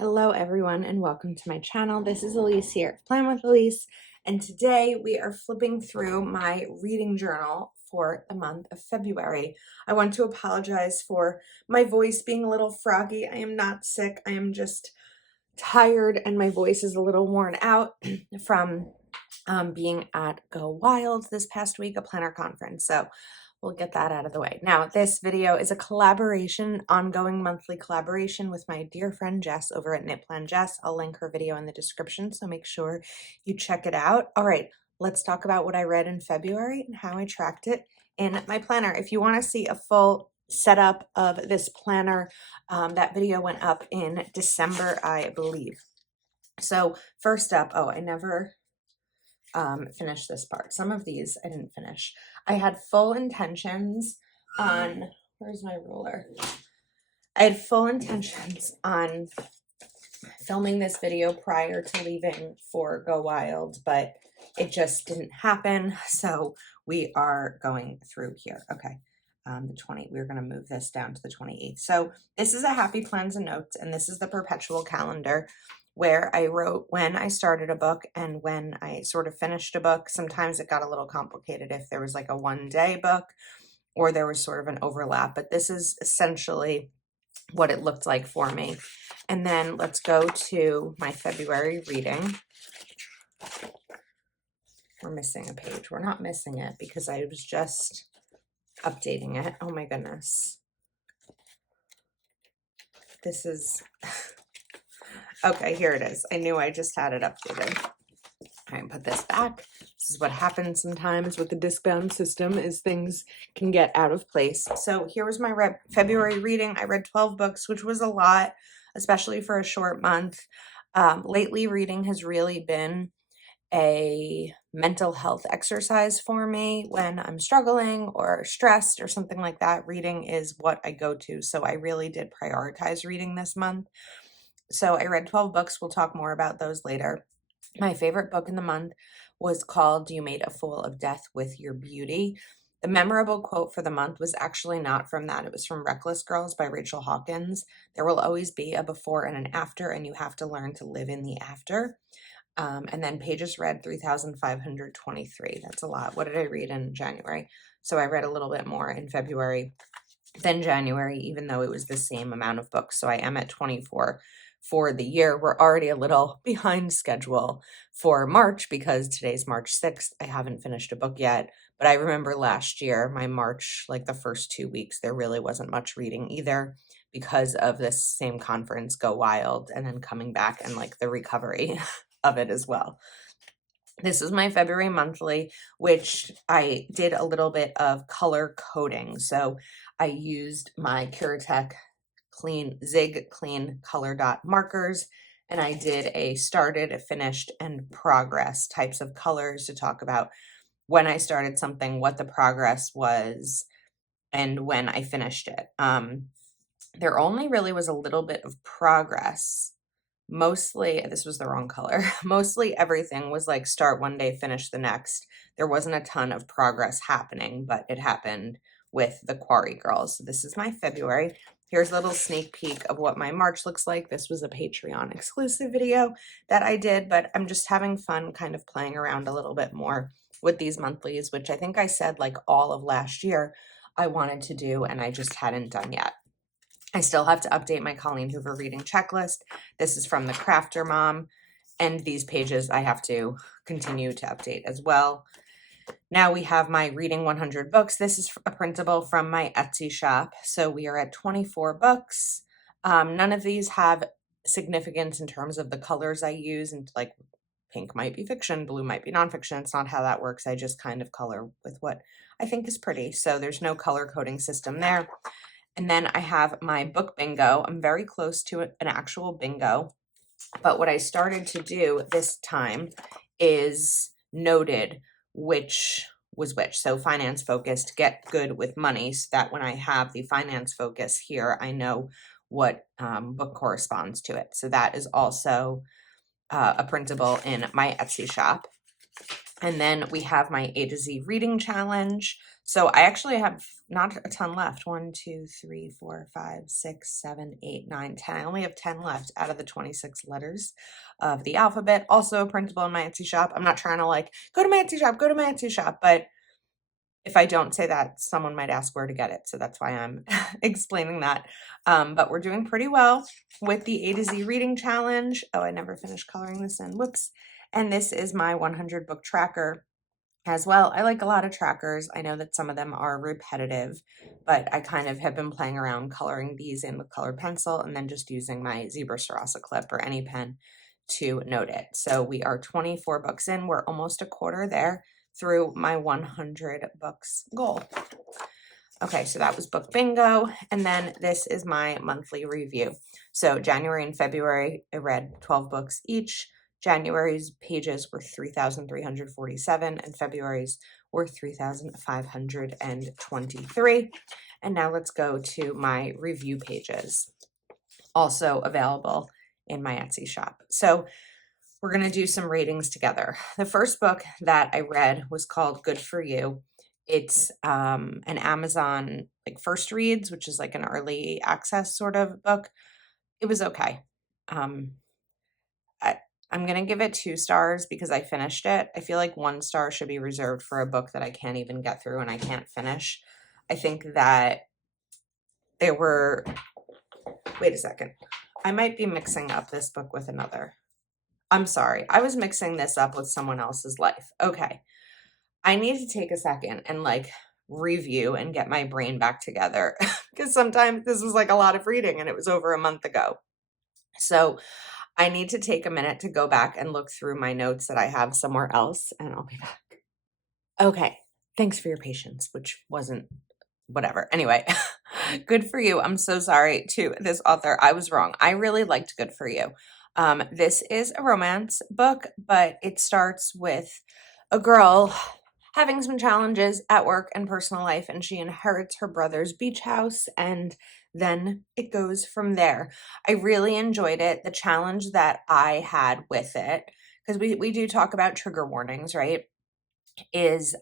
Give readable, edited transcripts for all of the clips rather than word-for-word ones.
Hello everyone and welcome to my channel. This is Elise here, Plan with Elise, and today we are flipping through my reading journal for the month of February. I want to apologize for my voice being a little froggy. I am not sick. I am just tired and my voice is a little worn out from being at Go Wild this past week, a planner conference. So we'll get that out of the way. Now, this video is a collaboration, ongoing monthly collaboration with my dear friend Jess over at Knit Plan Jess. I'll link her video in the description, so make sure you check it out. All right, let's talk about what I read in February and how I tracked it in my planner. If you want to see a full setup of this planner, that video went up in December, I believe. So first up, I never finish this part. Some of these I didn't finish. I had full intentions on, where's my ruler? I had full intentions on filming this video prior to leaving for Go Wild, but it just didn't happen. So we are going through here. Okay. We're going to move this down to the 28th. So this is a Happy Plans and Notes, and this is the perpetual calendar where I wrote when I started a book and when I sort of finished a book. Sometimes it got a little complicated if there was like a one-day book or there was sort of an overlap, but this is essentially what it looked like for me. And then let's go to my February reading. We're missing a page. We're not missing it because I was just updating it. Oh my goodness. This is... Okay, here it is. I knew I just had it updated. All right, put this back. This is what happens sometimes with the disc-bound system, is things can get out of place. So here was my February reading. I read 12 books, which was a lot, especially for a short month. Lately, reading has really been a mental health exercise for me. When I'm struggling or stressed or something like that, reading is what I go to. So I really did prioritize reading this month. So I read 12 books. We'll talk more about those later. My favorite book in the month was called You Made a Fool of Death with Your Beauty. The memorable quote for the month was actually not from that. It was from Reckless Girls by Rachel Hawkins. There will always be a before and an after, and you have to learn to live in the after. And then pages read 3,523. That's a lot. What did I read in January? So I read a little bit more in February than January, even though it was the same amount of books. So I am at 24 for the year. We're already a little behind schedule for March because today's March 6th. I haven't finished a book yet, but I remember last year, my March, like the first 2 weeks, there really wasn't much reading either because of this same conference, Go Wild, and then coming back and like the recovery of it as well. This is my February monthly, which I did a little bit of color coding. So I used my Curatech Zig Clean Color Dot markers, and I did a started, finished, and progress types of colors to talk about when I started something, what the progress was, and when I finished it. There only really was a little bit of progress. Mostly, this was the wrong color. Mostly everything was like start one day, finish the next. There wasn't a ton of progress happening, but it happened with the Quarry Girls. So this is my February. Here's a little sneak peek of what my March looks like. This was a Patreon exclusive video that I did, but I'm just having fun kind of playing around a little bit more with these monthlies, which I think I said like all of last year I wanted to do, and I just hadn't done yet. I still have to update my Colleen Hoover reading checklist. This is from the Crafter Mom, and these pages I have to continue to update as well. Now we have my Reading 100 Books. This is a printable from my Etsy shop. So we are at 24 books. None of these have significance in terms of the colors I use, and like pink might be fiction, blue might be nonfiction. It's not how that works. I just kind of color with what I think is pretty. So there's no color coding system there. And then I have my book bingo. I'm very close to an actual bingo. But what I started to do this time is noted which was which. So finance focused, get good with money, so that when I have the finance focus here, I know what book corresponds to it. So that is also a printable in my Etsy shop. And then we have my A to Z reading challenge. So I actually have not a ton left. 1, 2, 3, 4, 5, 6, 7, 8, 9, 10. I only have 10 left out of the 26 letters of the alphabet. Also printable in my Etsy shop. I'm not trying to like, go to my Etsy shop, go to my Etsy shop. But if I don't say that, someone might ask where to get it. So that's why I'm explaining that. But we're doing pretty well with the A to Z reading challenge. Oh, I never finished coloring this in. Whoops. And this is my 100 book tracker as well. I like a lot of trackers. I know that some of them are repetitive, but I kind of have been playing around coloring these in with colored pencil and then just using my zebra Sarasa clip or any pen to note it. So we are 24 books in. We're almost a quarter there through my 100 books goal. Okay, so that was book bingo. And then this is my monthly review. So January and February, I read 12 books each. January's pages were 3,347 and February's were 3,523. And now let's go to my review pages, also available in my Etsy shop. So we're going to do some ratings together. The first book that I read was called Good For You. It's an Amazon like first reads, which is like an early access sort of book. It was okay. I'm going to give it 2 stars because I finished it. I feel like 1 star should be reserved for a book that I can't even get through and I can't finish. I think that there were, wait a second. I might be mixing up this book with another. I'm sorry. I was mixing this up with someone else's life. Okay. I need to take a second and like review and get my brain back together because sometimes this was like a lot of reading and it was over a month ago. So I need to take a minute to go back and look through my notes that I have somewhere else and I'll be back. Okay. Thanks for your patience, which wasn't whatever. Anyway, Good For You. I'm so sorry to this author. I was wrong. I really liked Good For You. This is a romance book, but it starts with a girl having some challenges at work and personal life, and she inherits her brother's beach house, and then it goes from there. I really enjoyed it. The challenge that I had with it, because we do talk about trigger warnings, right, is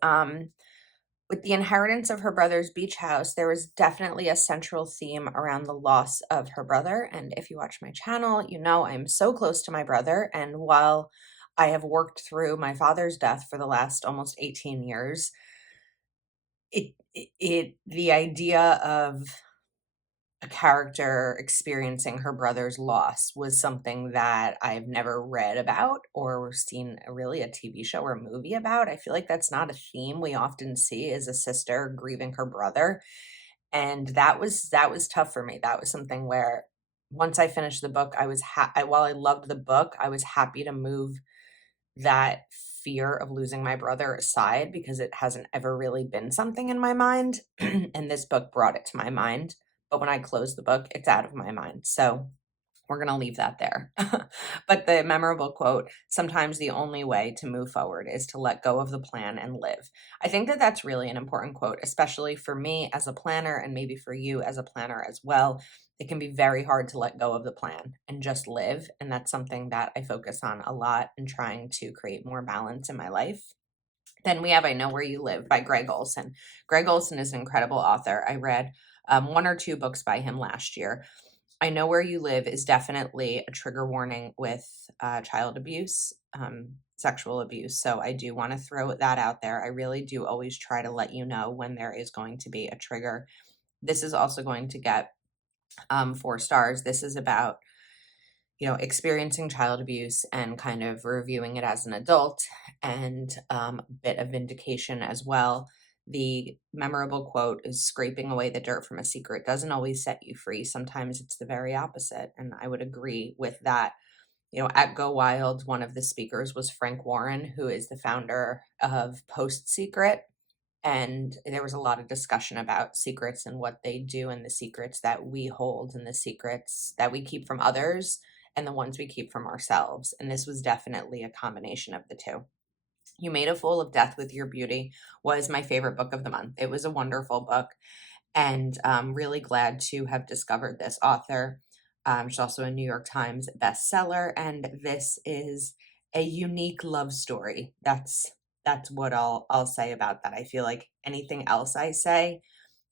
with the inheritance of her brother's beach house, there was definitely a central theme around the loss of her brother. And if you watch my channel, you know I'm so close to my brother. And while I have worked through my father's death for the last almost 18 years, the idea of a character experiencing her brother's loss was something that I've never read about or seen really a TV show or movie about. I feel like that's not a theme we often see, is a sister grieving her brother. And that was tough for me. That was something where once I finished the book, while I loved the book, I was happy to move that fear of losing my brother aside because it hasn't ever really been something in my mind. And this book brought it to my mind. But when I close the book, it's out of my mind. So we're going to leave that there. But the memorable quote, sometimes the only way to move forward is to let go of the plan and live. I think that that's really an important quote, especially for me as a planner and maybe for you as a planner as well. It can be very hard to let go of the plan and just live. And that's something that I focus on a lot in trying to create more balance in my life. Then we have I Know Where You Live by Greg Olson. Greg Olson is an incredible author. I read 1 or 2 books by him last year. I Know Where You Live is definitely a trigger warning with child abuse, sexual abuse. So I do want to throw that out there. I really do always try to let you know when there is going to be a trigger. This is also going to get 4 stars. This is about, experiencing child abuse and kind of reviewing it as an adult, and a bit of vindication as well. The memorable quote is, scraping away the dirt from a secret doesn't always set you free. Sometimes it's the very opposite. And I would agree with that. At Go Wild, one of the speakers was Frank Warren, who is the founder of Post Secret. And there was a lot of discussion about secrets and what they do, and the secrets that we hold and the secrets that we keep from others and the ones we keep from ourselves. And this was definitely a combination of the two. You Made a Fool of Death with Your Beauty was my favorite book of the month. It was a wonderful book, and I'm really glad to have discovered this author. She's also a New York Times bestseller, and this is a unique love story. That's that's what I'll say about that. I feel like anything else I say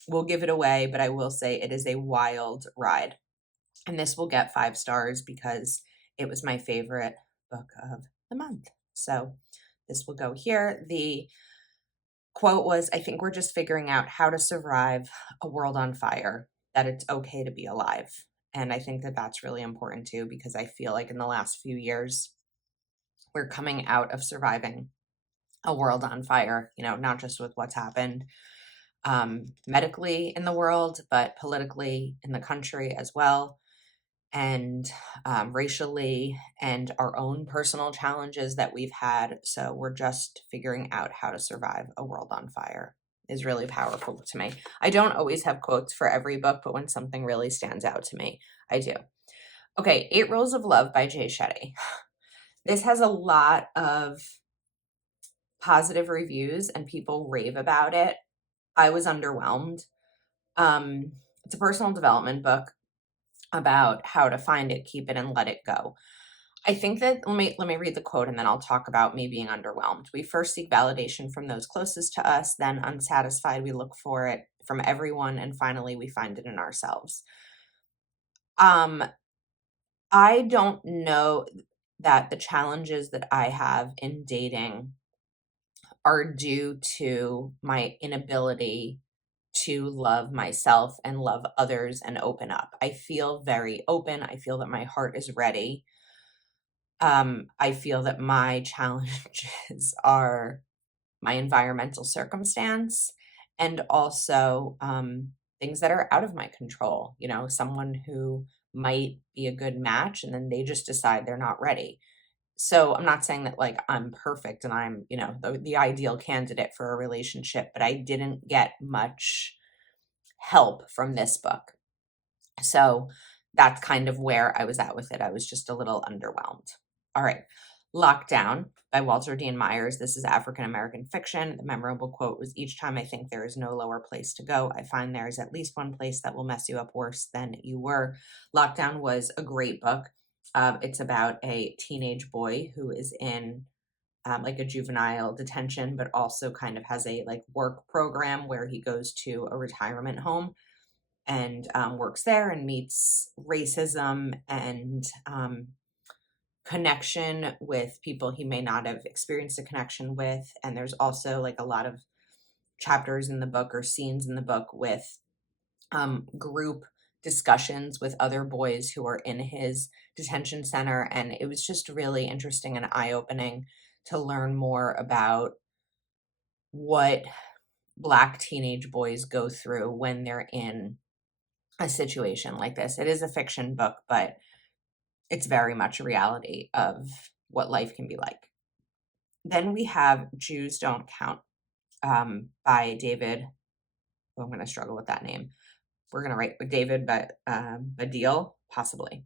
will give it away, but I will say it is a wild ride. And this will get 5 stars because it was my favorite book of the month. So this will go here. The quote was, I think we're just figuring out how to survive a world on fire, that it's okay to be alive. And I think that that's really important too, because I feel like in the last few years, we're coming out of surviving a world on fire, not just with what's happened medically in the world, but politically in the country as well, and racially, and our own personal challenges that we've had. So we're just figuring out how to survive a world on fire is really powerful to me. I don't always have quotes for every book, but when something really stands out to me, I do. Okay, 8 Rules of Love by Jay Shetty. This has a lot of positive reviews and people rave about it. I was underwhelmed. It's a personal development book about how to find it, keep it, and let it go. I think that let me read the quote and then I'll talk about me being underwhelmed. We first seek validation from those closest to us, then unsatisfied, we look for it from everyone, and finally we find it in ourselves. I don't know that the challenges that I have in dating are due to my inability to love myself and love others and open up. I feel very open. I feel that my heart is ready. I feel that my challenges are my environmental circumstance and also things that are out of my control. Someone who might be a good match and then they just decide they're not ready. So I'm not saying that like I'm perfect and I'm, the ideal candidate for a relationship, but I didn't get much help from this book. So that's kind of where I was at with it. I was just a little underwhelmed. All right. Lockdown by Walter Dean Myers. This is African American fiction. The memorable quote was, each time I think there is no lower place to go, I find there is at least one place that will mess you up worse than you were. Lockdown was a great book. It's about a teenage boy who is in like a juvenile detention, but also kind of has a like work program where he goes to a retirement home and works there and meets racism and connection with people he may not have experienced a connection with. And there's also like a lot of chapters in the book or scenes in the book with group discussions with other boys who are in his detention center. And it was just really interesting and eye-opening to learn more about what Black teenage boys go through when they're in a situation like this. It is a fiction book, but it's very much a reality of what life can be like. Then we have Jews Don't Count by David. Oh, I'm going to struggle with that name. We're going to write with David, but Baddiel, possibly.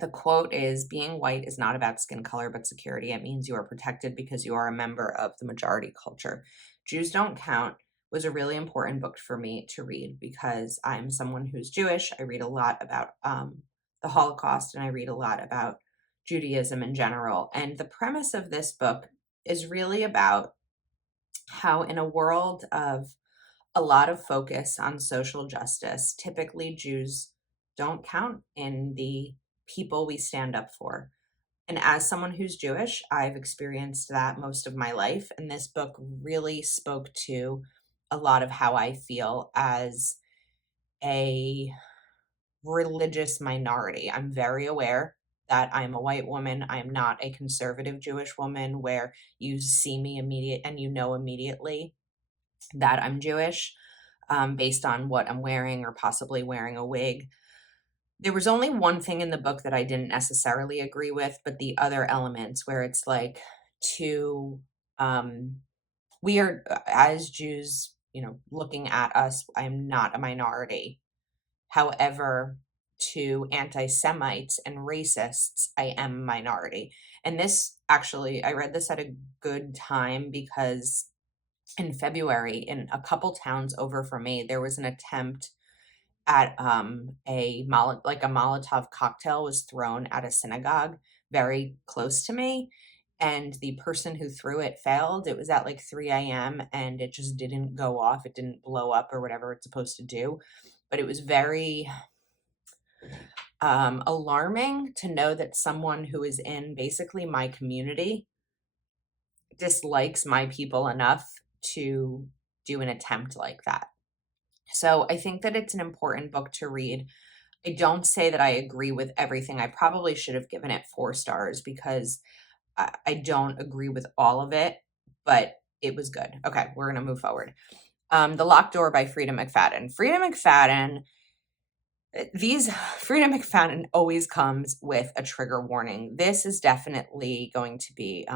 The quote is, being white is not about skin color, but security. It means you are protected because you are a member of the majority culture. Jews Don't Count was a really important book for me to read because I'm someone who's Jewish. I read a lot about the Holocaust and I read a lot about Judaism in general. And the premise of this book is really about how in a world of a lot of focus on social justice, typically Jews don't count in the people we stand up for. And as someone who's Jewish, I've experienced that most of my life. And this book really spoke to a lot of how I feel as a religious minority. I'm very aware that I'm a white woman. I'm not a conservative Jewish woman where you see me and you know immediately that I'm Jewish based on what I'm wearing or possibly wearing a wig. There was only one thing in the book that I didn't necessarily agree with, but the other elements where it's like we are as Jews, looking at us, I'm not a minority. However, to anti-Semites and racists, I am a minority. And this actually, I read this at a good time because in February, in a couple towns over from me, there was an attempt at a Molotov cocktail was thrown at a synagogue very close to me, and the person who threw it failed. It was at like 3 a.m. and it just didn't go off. It didn't blow up or whatever it's supposed to do. But it was very alarming to know that someone who is in basically my community dislikes my people enough to do an attempt like that. So I think that it's an important book to read. I don't say that I agree with everything. I probably should have given it 4 stars because I don't agree with all of it, but it was good. Okay, we're going to move forward. The Locked Door by Frida McFadden. Frida McFadden always comes with a trigger warning. This is definitely going to be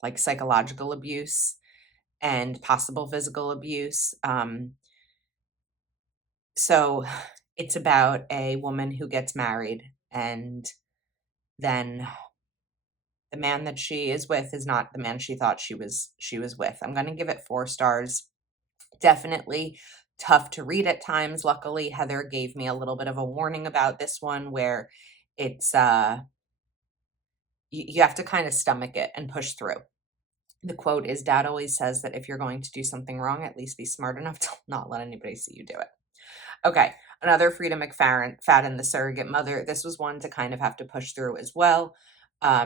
like psychological abuse and possible physical abuse. So it's about a woman who gets married, and then the man that she is with is not the man she thought she was with. I'm going to give it 4 stars. Definitely tough to read at times. Luckily, Heather gave me a little bit of a warning about this one where it's you have to kind of stomach it and push through. The quote is, "Dad always says that if you're going to do something wrong, at least be smart enough to not let anybody see you do it." Okay, another Frida McFadden, The Surrogate Mother. This was one to kind of have to push through as well.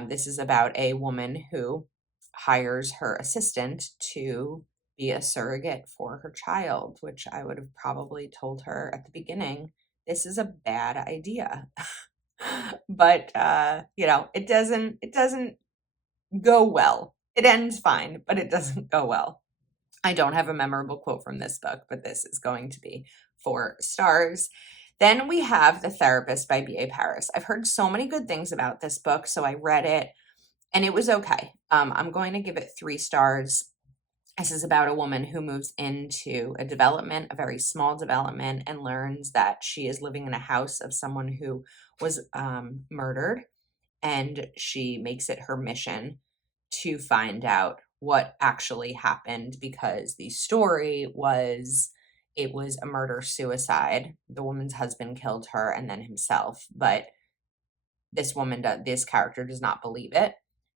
This is about a woman who hires her assistant to be a surrogate for her child, which I would have probably told her at the beginning, this is a bad idea. But it doesn't go well. It ends fine, but it doesn't go well. I don't have a memorable quote from this book, but this is going to be 4 stars. Then we have The Therapist by B.A. Paris. I've heard so many good things about this book, so I read it, and it was okay. I'm going to give it 3 stars. This is about a woman who moves into a development, a very small development, and learns that she is living in a house of someone who was murdered, and she makes it her mission to find out what actually happened, because the story was it was a murder-suicide. The woman's husband killed her and then himself, but this character does not believe it,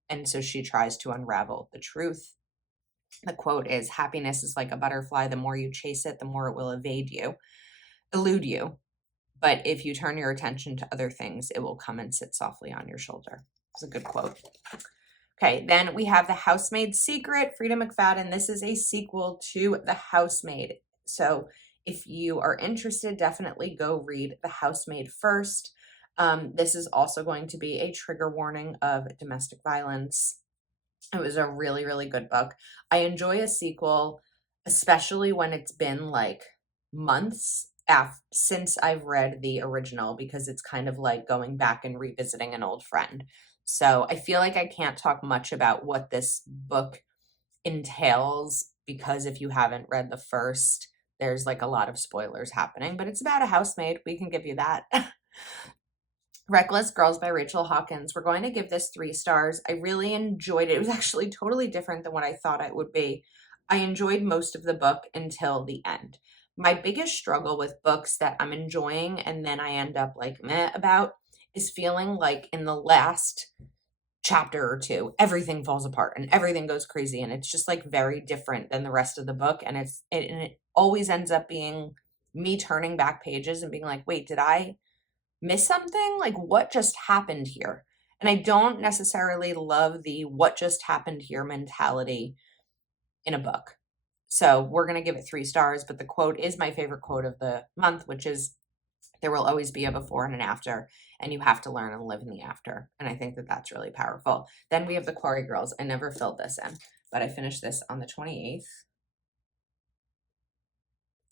and so she tries to unravel the truth. The quote is, "Happiness is like a butterfly. The more you chase it, the more it will elude you. But if you turn your attention to other things, it will come and sit softly on your shoulder." It's a good quote. Okay, then we have The Housemaid's Secret, Frida McFadden. This is a sequel to The Housemaid. So if you are interested, definitely go read The Housemaid first. This is also going to be a trigger warning of domestic violence. It was a really, really good book. I enjoy a sequel, especially when it's been like months since I've read the original, because it's kind of like going back and revisiting an old friend. So I feel like I can't talk much about what this book entails, because if you haven't read the first, there's like a lot of spoilers happening, but it's about a housemaid. We can give you that. Reckless Girls by Rachel Hawkins. We're going to give this 3 stars. I really enjoyed it. It was actually totally different than what I thought it would be. I enjoyed most of the book until the end. My biggest struggle with books that I'm enjoying and then I end up like meh about is feeling like in the last chapter or 2, everything falls apart and everything goes crazy, and it's just like very different than the rest of the book, and it always ends up being me turning back pages and being like, wait, did I miss something? Like, what just happened here? And I don't necessarily love the what just happened here mentality in a book. So we're going to give it 3 stars, but the quote is my favorite quote of the month, which is, "There will always be a before and an after, and you have to learn and live in the after." And I think that that's really powerful. Then we have The Quarry Girls. I never filled this in, but I finished this on the 28th.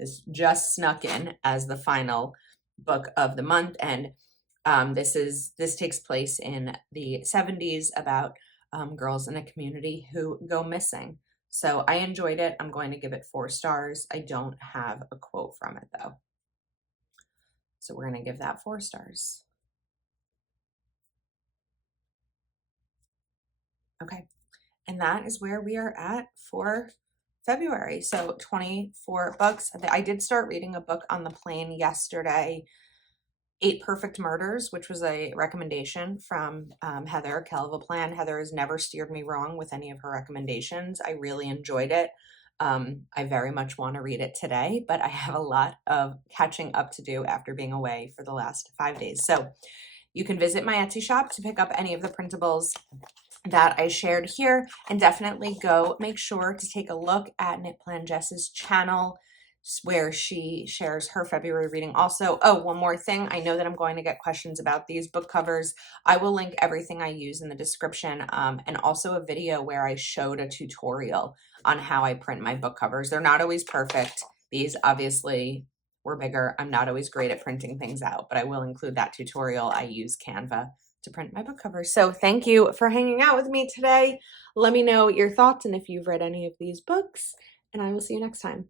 This just snuck in as the final book of the month, and this takes place in the 70s about girls in a community who go missing. So I enjoyed it. I'm going to give it 4 stars. I don't have a quote from it though, so we're going to give that 4 stars. Okay, and that is where we are at for February. So 24 books. I did start reading a book on the plane yesterday. Eight Perfect Murders, which was a recommendation from Heather, Calva Plan. Heather has never steered me wrong with any of her recommendations. I really enjoyed it. I very much want to read it today, but I have a lot of catching up to do after being away for the last 5 days. So you can visit my Etsy shop to pick up any of the printables that I shared here, and definitely go make sure to take a look at Knit Plan Jess's channel where she shares her February reading also. Oh, one more thing. I know that I'm going to get questions about these book covers. I will link everything I use in the description, and also a video where I showed a tutorial on how I print my book covers. They're not always perfect. These obviously were bigger. I'm not always great at printing things out, but I will include that tutorial. I use Canva to print my book covers. So thank you for hanging out with me today. Let me know your thoughts and if you've read any of these books, and I will see you next time.